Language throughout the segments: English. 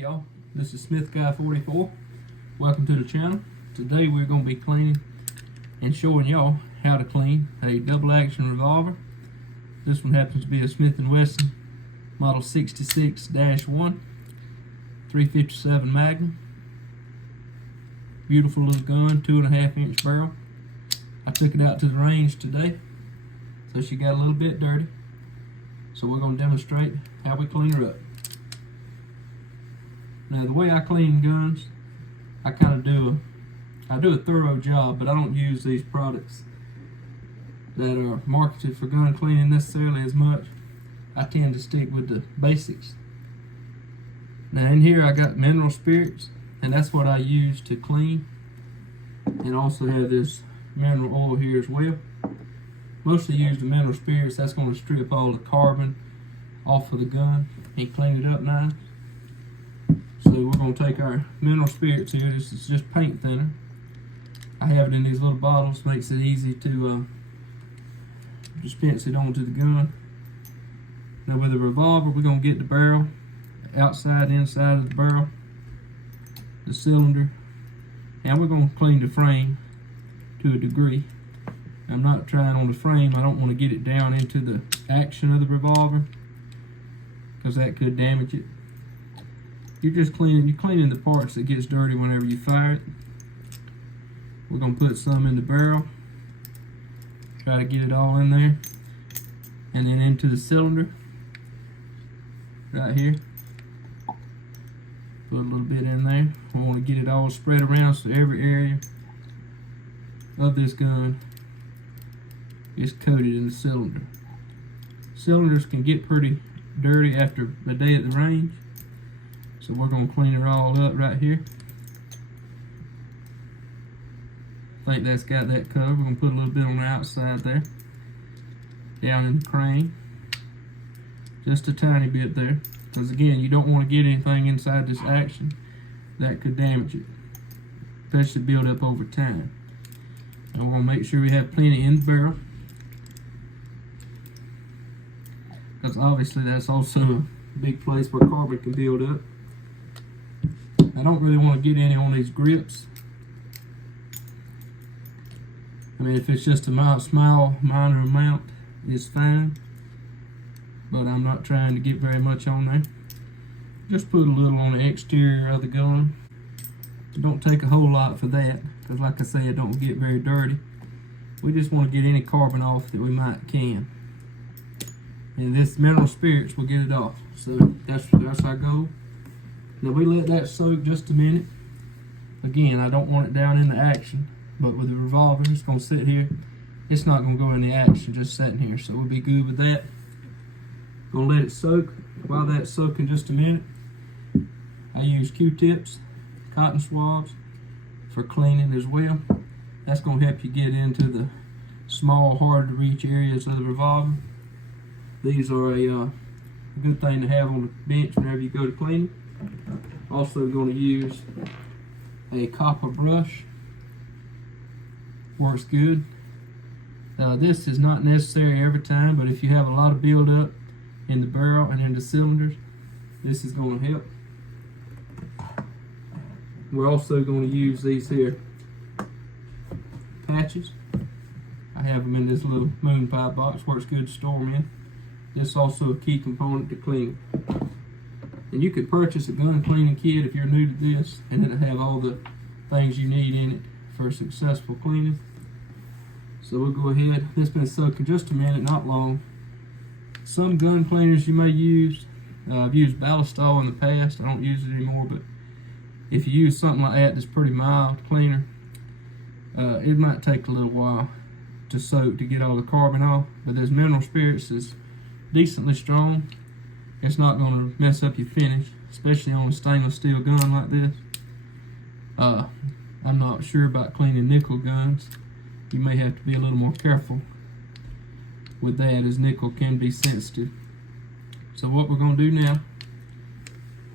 y'all, this is Smith Guy 44. Welcome to the channel. Today we're going to be cleaning and showing y'all how to clean a double action revolver. This one happens to be a Smith & Wesson model 66-1 357 Magnum. Beautiful little gun, 2.5-inch barrel. I took it out to the range today, so she got a little bit dirty. So we're going to demonstrate how we clean her up. Now the way I clean guns, I do a thorough job, but I don't use these products that are marketed for gun cleaning necessarily as much. I tend to stick with the basics. Now in here I got mineral spirits, and that's what I use to clean, and also have this mineral oil here as well. Mostly use the mineral spirits. That's going to strip all the carbon off of the gun and clean it up nice. So we're going to take our mineral spirits here. This is just paint thinner. I have it in these little bottles. Makes it easy to dispense it onto the gun. Now with the revolver, we're going to get the barrel, outside and inside of the barrel, the cylinder, and we're going to clean the frame to a degree. I'm not trying on the frame. I don't want to get it down into the action of the revolver because that could damage it. You're cleaning the parts that gets dirty whenever you fire it. We're going to put some in the barrel. Try to get it all in there. And then into the cylinder. Right here. Put a little bit in there. I want to get it all spread around so every area of this gun is coated in the cylinder. Cylinders can get pretty dirty after a day at the range. So we're going to clean it all up right here. I think that's got that covered. We're going to put a little bit on the outside there. Down in the crane. Just a tiny bit there. Because again, you don't want to get anything inside this action that could damage it. Especially build up over time. And we want to make sure we have plenty in the barrel. Because obviously that's also a big place where carbon can build up. I don't really want to get any on these grips. I mean, if it's just a minor amount, it's fine. But I'm not trying to get very much on there. Just put a little on the exterior of the gun. Don't take a whole lot for that, because like I say, it don't get very dirty. We just want to get any carbon off that we can. And this mineral spirits will get it off. So that's our goal. Now we let that soak just a minute. Again, I don't want it down in the action, but with the revolver, it's going to sit here. It's not going to go in the action, just sitting here. So we'll be good with that. Going to let it soak. While that's soaking just a minute, I use Q-tips, cotton swabs for cleaning as well. That's going to help you get into the small, hard to reach areas of the revolver. These are a good thing to have on the bench whenever you go to cleaning. Also going to use a copper brush. Works good. This is not necessary every time, but if you have a lot of buildup in the barrel and in the cylinders, this is going to help. We're also going to use these here patches. I have them in this little moon pie box. Works good to store them in. This is also a key component to cleaning. And you could purchase a gun cleaning kit if you're new to this, and it'll have all the things you need in it for successful cleaning. So we'll go ahead. It's been soaking just a minute, not long. Some gun cleaners you may use, I've used Ballistol in the past. I don't use it anymore, but if you use something like that that's pretty mild cleaner, it might take a little while to soak to get all the carbon off. But this mineral spirits is decently strong. It's not going to mess up your finish, especially on a stainless steel gun like this. I'm not sure about cleaning nickel guns. You may have to be a little more careful with that, as nickel can be sensitive. So what we're going to do now,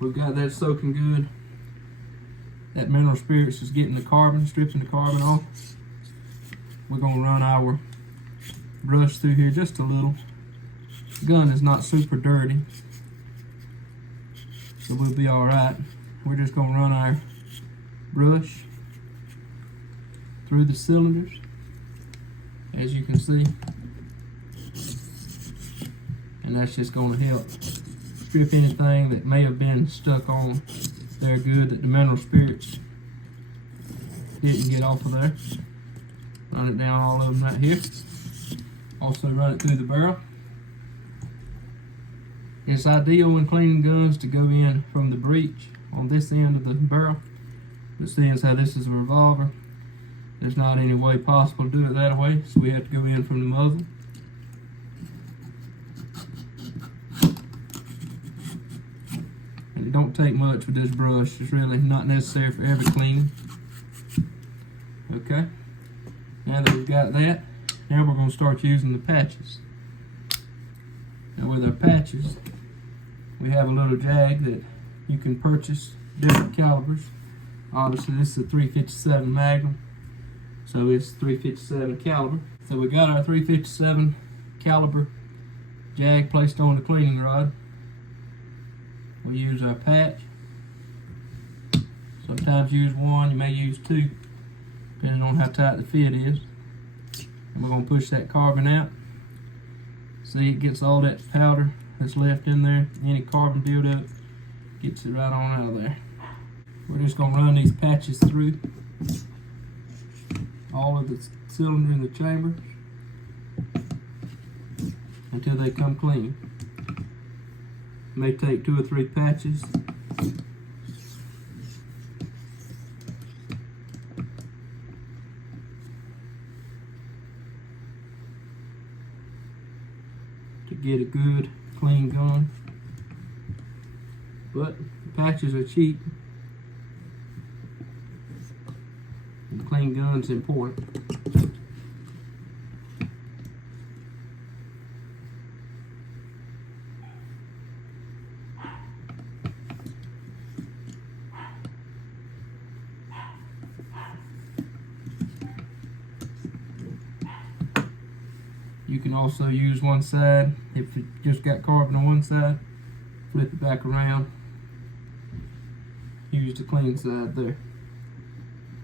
we've got that soaking good. That mineral spirits is getting the carbon, stripping the carbon off. We're going to run our brush through here just a little. The gun is not super dirty, so we'll be all right. we're just going to run our brush through the cylinders, as you can see, and that's just going to help strip anything that may have been stuck on there good that the mineral spirits didn't get off of there. Run it down all of them right here. Also run it through the barrel. It's ideal when cleaning guns to go in from the breech on this end of the barrel, but seeing as how this is a revolver, there's not any way possible to do it that way, so we have to go in from the muzzle. And it don't take much with this brush. It's really not necessary for every cleaning. Okay, now that we've got that, now we're going to start using the patches. Now with our patches, we have a little jag that you can purchase different calibers. Obviously this is a 357 Magnum, so it's 357 caliber. So we got our 357 caliber jag placed on the cleaning rod. We use our patch. Sometimes use one, you may use two, depending on how tight the fit is. And we're going to push that carbon out. See, it gets all that powder that's left in there. Any carbon buildup gets it right on out of there. We're just going to run these patches through all of the cylinder in the chamber until they come clean. It may take 2 or 3 patches. To get a good clean gun, but the patches are cheap and clean guns important. You can also use one side. If you just got carbon on one side, flip it back around. Use the clean side there.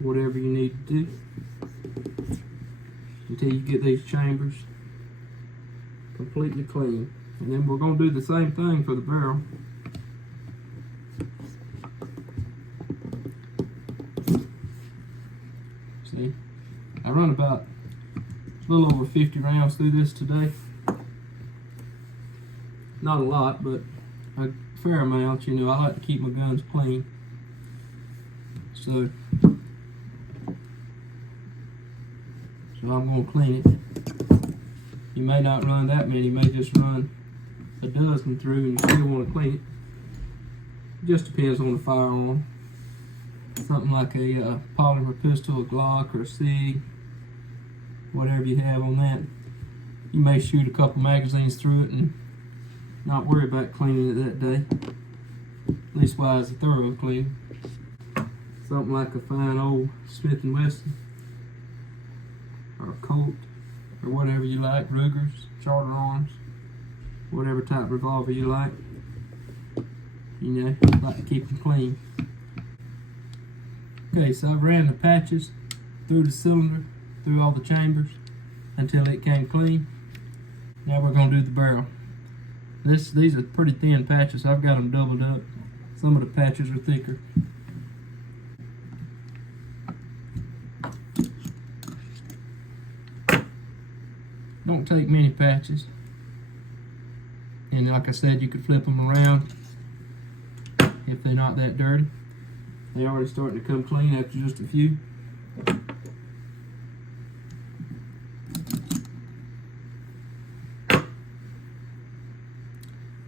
Whatever you need to do until you get these chambers completely clean. And then we're going to do the same thing for the barrel. See, I run about a little over 50 rounds through this today. Not a lot, but a fair amount. You know, I like to keep my guns clean. So I'm going to clean it. You may not run that many. You may just run a dozen through and you still want to clean it. It just depends on the firearm. Something like a polymer pistol, a Glock, or a SIG, whatever you have on that. You may shoot a couple magazines through it and not worry about cleaning it that day. At least while it's a thorough clean. Something like a fine old Smith & Wesson, or a Colt, or whatever you like, Rugers, Charter Arms, whatever type of revolver you like. You know, like to keep them clean. Okay, so I've ran the patches through the cylinder, through all the chambers until it came clean. Now we're going to do the barrel. These are pretty thin patches. I've got them doubled up. Some of the patches are thicker. Don't take many patches. And like I said, you could flip them around if they're not that dirty. They're already starting to come clean after just a few.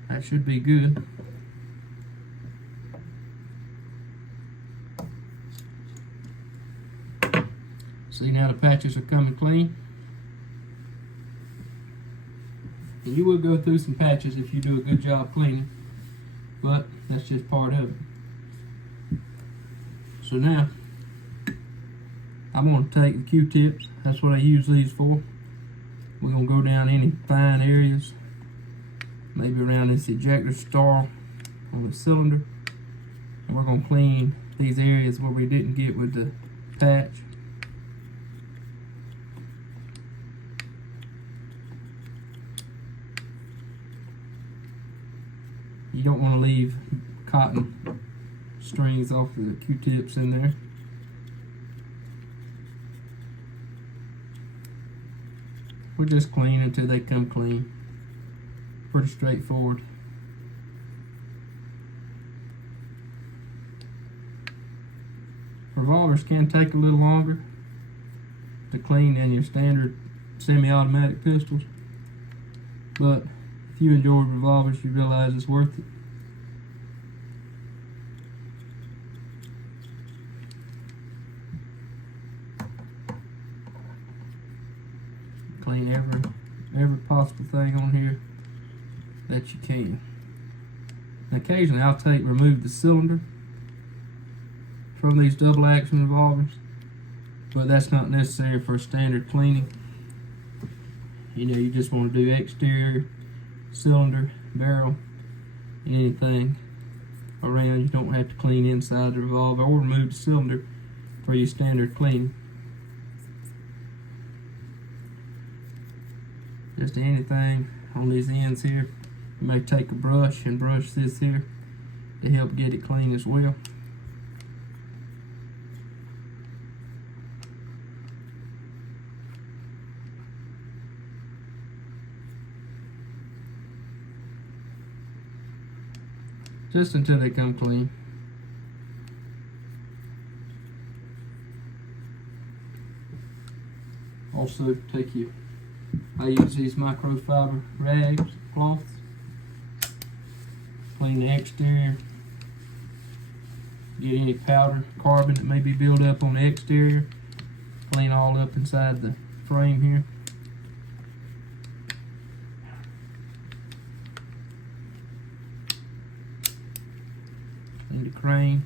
That should be good. See, now the patches are coming clean. And you will go through some patches if you do a good job cleaning, but that's just part of it. So now, I'm going to take the Q-tips. That's what I use these for. We're going to go down any fine areas, maybe around this ejector star on the cylinder, We're going to clean these areas where we didn't get with the patch. You don't want to leave cotton strings off the Q-tips in there. We'll just clean until they come clean. Pretty straightforward. Revolvers can take a little longer to clean than your standard semi-automatic pistols, but if you enjoy revolvers, you realize it's worth it. Clean every possible thing on here that you can. And occasionally I'll remove the cylinder from these double action revolvers, but that's not necessary for standard cleaning. You know, you just want to do exterior, cylinder, barrel, anything around. You don't have to clean inside the revolver or remove the cylinder for your standard cleaning. Just anything on these ends here. You may take a brush and brush this here to help get it clean as well. Just until they come clean. Also, I use these microfiber rags, cloths, clean the exterior, get any powder, carbon that may be built up on the exterior, clean all up inside the frame here. Clean the crane.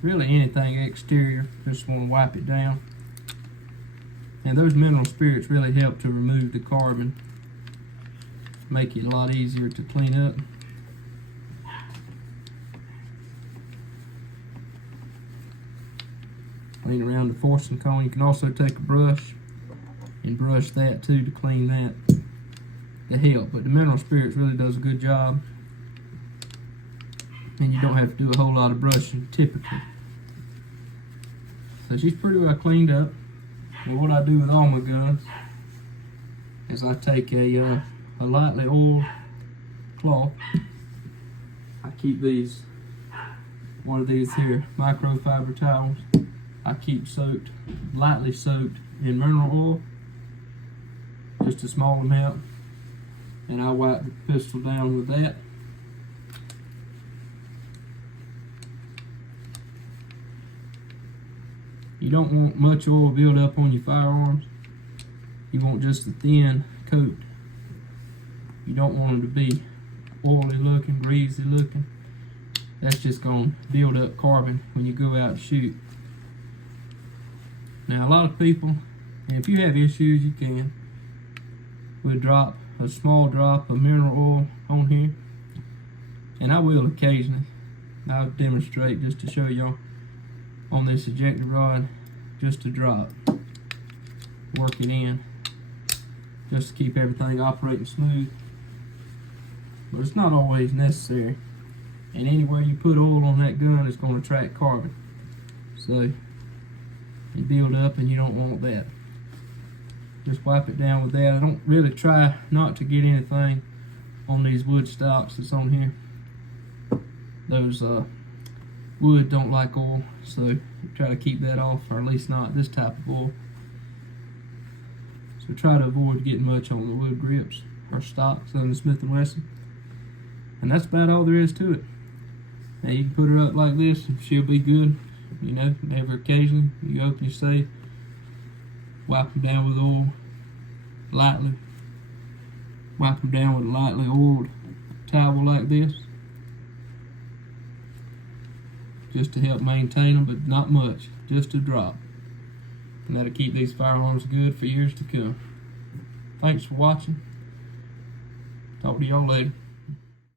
Really anything exterior, just want to wipe it down. And those mineral spirits really help to remove the carbon, make it a lot easier to clean up. Clean around the forcing cone. You can also take a brush and brush that too to clean that to help. But the mineral spirits really does a good job, and you don't have to do a whole lot of brushing typically. So she's pretty well cleaned up. Well, what I do with all my guns is I take a lightly oiled cloth. I keep one of these here microfiber towels. I keep lightly soaked in mineral oil, just a small amount, and I wipe the pistol down with that. You don't want much oil build up on your firearms. You want just a thin coat. You don't want them to be oily looking, greasy looking. That's just going to build up carbon when you go out and shoot. Now a lot of people, and if you have issues, you can, will drop a small drop of mineral oil on here. And I will occasionally. I'll demonstrate just to show y'all on this ejector rod, just a drop. Work it in, just to keep everything operating smooth. But it's not always necessary. And anywhere you put oil on that gun, it's going to attract carbon. So you build up, and you don't want that. Just wipe it down with that. I don't really try not to get anything on these wood stocks that's on here. Those wood don't like oil, so try to keep that off, or at least not this type of oil. So try to avoid getting much on the wood grips or stocks on the Smith & Wesson. And that's about all there is to it. Now you can put her up like this and she'll be good. You know, every occasion you open your safe, wipe them down with oil lightly. Wipe them down with a lightly oiled towel like this, just to help maintain them, but not much, just a drop. And that'll keep these firearms good for years to come. Thanks for watching. Talk to y'all later.